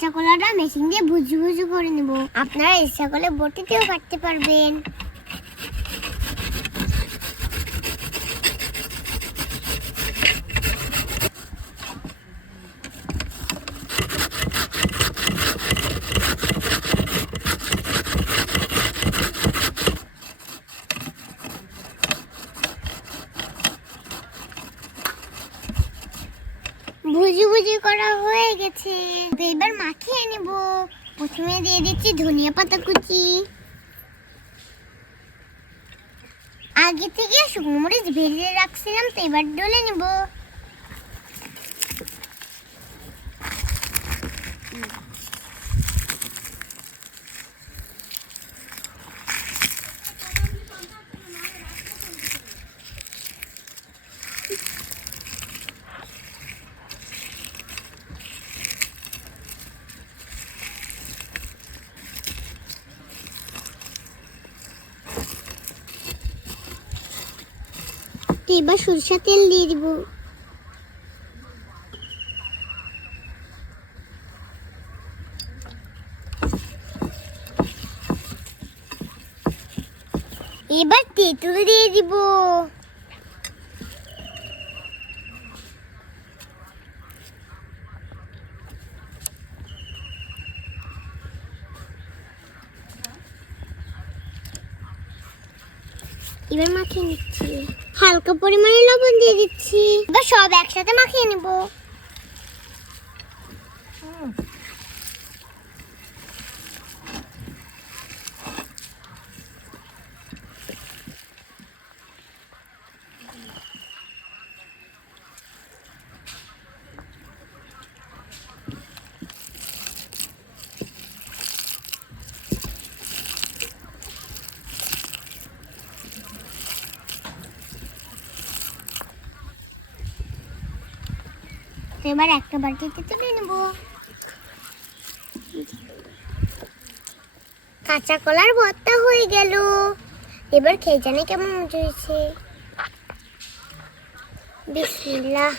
কাঁচা কলাটা মেশিন দিয়ে ভুজু ভুজু করে নেব। আপনারা ইচ্ছা করলে বটিতেও কাটতে পারবেন। ভুজি ভুজি করা হয়ে গেছে, এবার মাখিয়ে নেব। প্রথমে দিয়ে দিচ্ছি ধনিয়া পাতা কুচি, আগে থেকে শুকনো মরিচ ভেজে রাখছিলাম, তো এবার ডলে নেব। এবার সরিষা তেল দিয়ে দিব। এবার তেঁতুল দিয়ে দিব। এবার মাখিয়ে নিচ্ছি, হালকা পরিমাণে লবণ দিয়ে দিচ্ছি। এবার সব একসাথে মাখিয়ে নেব। এবার একটা বাটিতে তুলে নেব। কাঁচা কলার ভর্তা হয়ে গেল। এবার খেয়ে জানে কেমন মজা হয়েছে। বিসমিল্লাহ।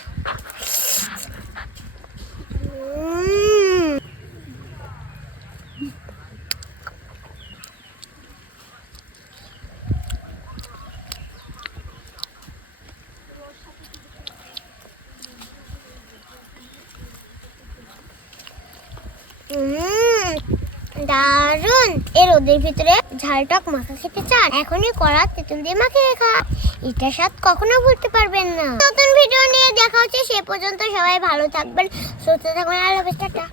দারুন! এই রোদের ভিতরে ঝালটক মাখা খেতে চান, এখনই কড়া তেঁতুল দিয়ে মাখিয়ে খা। এটা স্বাদ কখনো ভুলতে পারবেন না। নতুন ভিডিও নিয়ে দেখা হচ্ছে, সে পর্যন্ত সবাই ভালো থাকবেন, সুস্থ থাকবেন। আল্লাহ হাফেজ, টাটা।